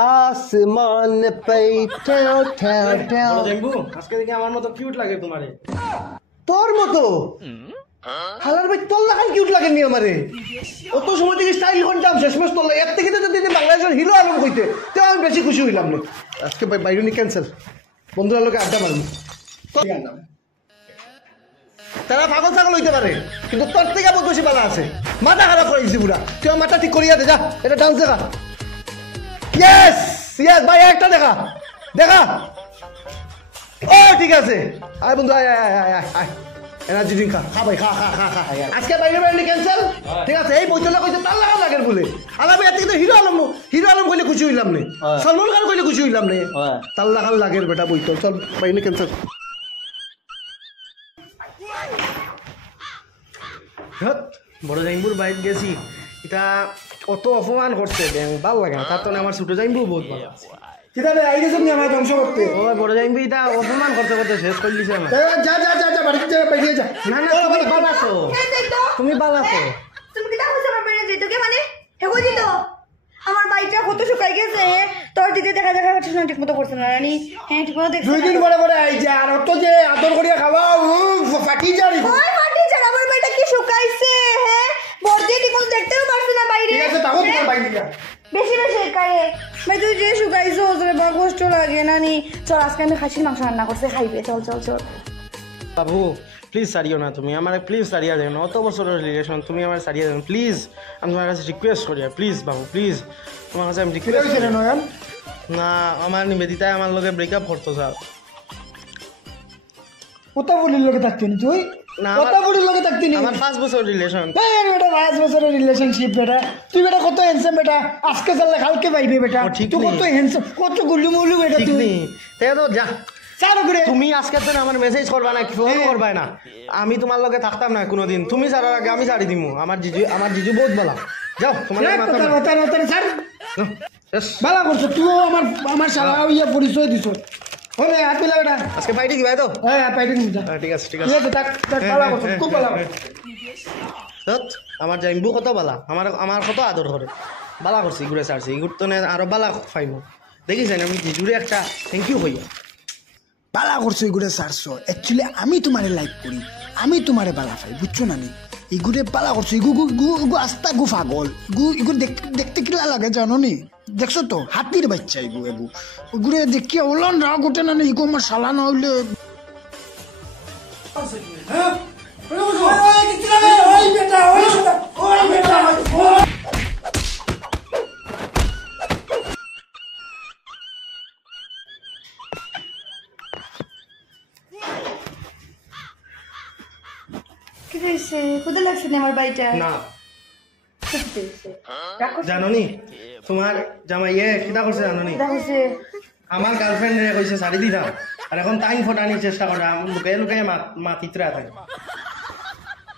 आसमान पे ठेव ठेव ठेव জেম্বু আজকে দেখি আমার মতো কিউট লাগে তোমারে তোর মতো হালার ভাই তোর লাগান কিউট লাগেনি আমারে অত সময় থেকে স্টাইল করতাম শেষমেশ তোর এর থেকে যদি বাংলাদেশের হিরো আলম হইতে তো আমি বেশি খুশি হইলাম না আজকে ভাই বাইরে নি ক্যান্সেল বন্ধুরা লোকে আড্ডা মারবো তারা পাগল ছাগল হইতে পারে কিন্তু তোর থেকে বহুত বেশি বালা আছে মাথা খারাপ করে দিছি পুরা তুই মাথা ঠিক করিয়া দে যা এটা ডান্স দেখা ইয়েস ইয়েস ভাই একটা দেখা দেখা ও ঠিক আছে আয় বন্ধু আয় আয় আয় আয় আয় এনার্জি ড্রিঙ্ক খা ভাই খা খা খা খা আজকে বাইরে বাইরে ক্যান্সেল ঠিক আছে এই বইতলা কইতে তার লাগা লাগের বলে আলাবে এত কিন্তু হিরো আলম কইলে খুশি হইলাম নে সলমান খান কইলে খুশি হইলাম নে তার লাগা লাগের বেটা বইতল চল বাইরে ক্যান্সেল বড় জাইম্বুর বাইক গেছি এটা কত অপমান করছে ভাল লাগে না তার তো আমার ছোট জাইম্বু বহুত ভালো কিতাবে আইগে তুমি আমার ধ্বংস করতে ও বড় জাইম্বু এটা অপমান করতে করতে শেষ করে দিছে আমার যা যা যা যা বাড়িতে বাইরে যা না না তুমি বালা তো তুমি বালা তো তুমি কি তাহলে আমার বেড়ে যেত কে মানে হেগো দিত আমার বাইকটা কত শুকাই গেছে তোর দিতে দেখা দেখা হচ্ছে না ঠিকমতো করছ না রানী হ্যাঁ ঠিকমতো দেখছ দুই দিন পরে পরে আই যা আর অত যে আদর করিয়া খাওয়া ফাটি যাড়ি ওই ফাটি যা আমার বাইকটা কি শুকাইছে হ্যাঁ বর্দি ঠিকমতো দেখতেও পারছ না বাইরে ঠিক আছে তাও তোমার বাইক দিয়া বেশি বেশি কারে ভাই তুই যে শুকাইছো তোরে বড় কষ্ট লাগে নানি চল আজকে আমি খাসির মাংস রান্না করতে খাইবে চল চল চল বাবু প্লিজ সারিও না তুমি আমার প্লিজ সারিয়া দেন অত বছরের রিলেশন তুমি আমার সারিয়া দেন প্লিজ আমি তোমার কাছে রিকোয়েস্ট করি প্লিজ বাবু প্লিজ তোমার কাছে আমি রিকোয়েস্ট করি না আমার নিবেদিতায় আমার লগে ব্রেকআপ করতো স্যার কত বলির লগে থাকতে নি তুই না কত বলির লগে থাকতে নি আমার 5 বছর রিলেশন এই বেটা 5 বছরের রিলেশনশিপ বেটা তুই বেটা কত হ্যান্ডসাম বেটা আজকে চললে কালকে পাইবে বেটা তুই কত হ্যান্ডসাম কত গুলুমুলু বেটা ঠিক তুই নেই তাই তো যা চারো করে তুমি আজকে তো আমার মেসেজ করবা না ফোন করবা না আমি তোমার লগে থাকতাম না কোনোদিন তুমি ছাড়ার আগে আমি ছাড়ি দিমু আমার জিজু বহুত ভালো যাও তোমার ভালো করছো তুইও আমার সারা ইয়ে পরিচয় দিছ ওরে হাত মিলা বেটা আজকে পাইটি দিবা তো হ্যাঁ পাইটি নি যা ঠিক আছে ঠিক ঠিক আছে আছে তাক ভালো করছো খুব ভালো আমার জাইম্বু কত বালা আমার কত আদর করে বালা করছি ঘুরে ছাড়ছি ঘুর তো আরো বালা ফাইব দেখিছেন আমি জিজুরে একটা থ্যাংক ইউ হইয়া বালা করছো এগুলো সারছো অ্যাকচুয়ালি আমি তোমারে লাইক করি আমি তোমারে বালা পাই বুঝছো না নি এগুলো বালা করছো এগু আস্তা গু পাগল এগুলো দেখতে কিলা লাগে জানো নি দেখছো তো হাতির বাচ্চা এগুলো দেখিয়া ওলন রাগ ওঠে না এগু আমার সালা না হইলে কি হইছে কোথা লাগছে না আমার বাইকটা না কি হইছে জানো নি তোমার জামাইয়ে কিটা করছে জানো নি দেখছে আমার গার্লফ্রেন্ড কইছে শাড়ি দিতাম আর এখন টাইম ফটানির চেষ্টা করে লুকাই লুকাই মাতিত্রা থাকে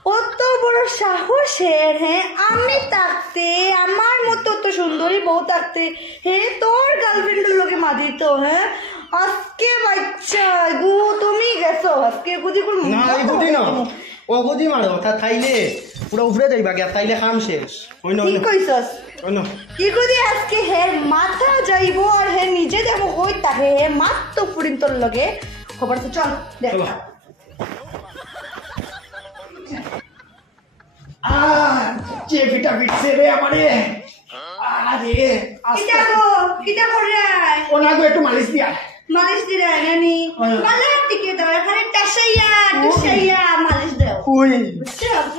কত বড় সাহসের হ্যাঁ আমি থাকতে আমার মতো তো সুন্দরী বউ থাকতে হে তোর গার্লফ্রেন্ডের লোকে মাদিত হ্যাঁ আজকে বাচ্চা গু তুমি গেছো আজকে গুদি কোন না এই গুদি না ও গুদি মারো তা থাইলে পুরো উপরে যাইবা গিয়া তাইলে কাম শেষ ওই না কি কইছস ওই না কি গুদি আজকে হে মাথা যাইব আর হে নিজে দেখো কই তাকে হে মাত্র পুরিন তোর লগে খবর তো চল দেখ যে ফিটা ফিটছে রে আমারে আরে কিটা করে ওনা গো একটু মালিশ দিয়া মালিশ দিরা নানি মালা টিকে দাও এখানে টাসাইয়া মালিশ দাও ওই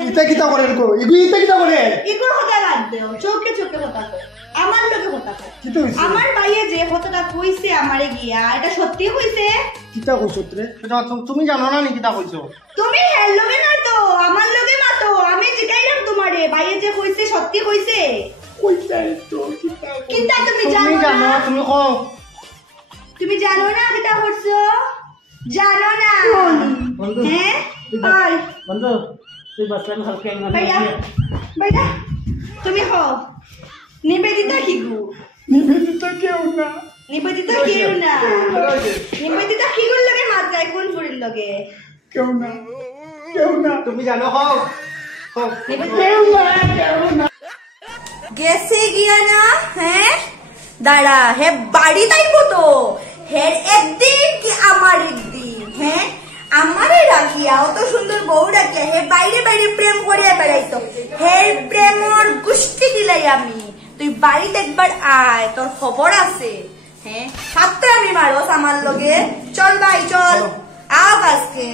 ইতা কিতা করে কো ইতা কিতা করে ইগোর কথা বাদ দাও চোখে চোখে কথা কও আমার লোকে কথা কও কিতা হইছে আমার ভাইয়ে যে কথাটা কইছে আমারে গিয়া এটা সত্যি হইছে কিতা কইছ রে সেটা তুমি জানো না নি কিটা কইছো তুমি হের লগে না তো আমার লগে না তো আমি জিগাইলাম তোমারে ভাইয়ে যে কইছে সত্যি কইছে কইতা তো কিতা তুমি জানো না তুমি কও তুমি জানো না কিতা করছো জানো না হ্যাঁ ওই বন্ধু তুই বাসলাম হালকা ভাইয়া ভাইয়া তুমি হো নিবেদিতা কি গো নিবেদিতা কেউ না নিবেদিতা কেউ না নিবেদিতা কি গুল লগে মাত্রায় কোন ফুরিল লগে কেউ না তুমি জানো হও গেছে গিয়া না হ্যাঁ দাঁড়া হে বাড়ি তাইব তো হে একদিন কি আমার একদিন হ্যাঁ আমারে রাখিয়া অত সুন্দর বউ রাখিয়া হে বাইরে বাইরে প্রেম করিয়া বেড়াইতো হে প্রেমর গুষ্টি দিলাই আমি তুই বাড়িতে একবার আয় তোর খবর আছে হ্যাঁ সাতটা আমি মারোস আমার লগে চল ভাই চল আও আজকে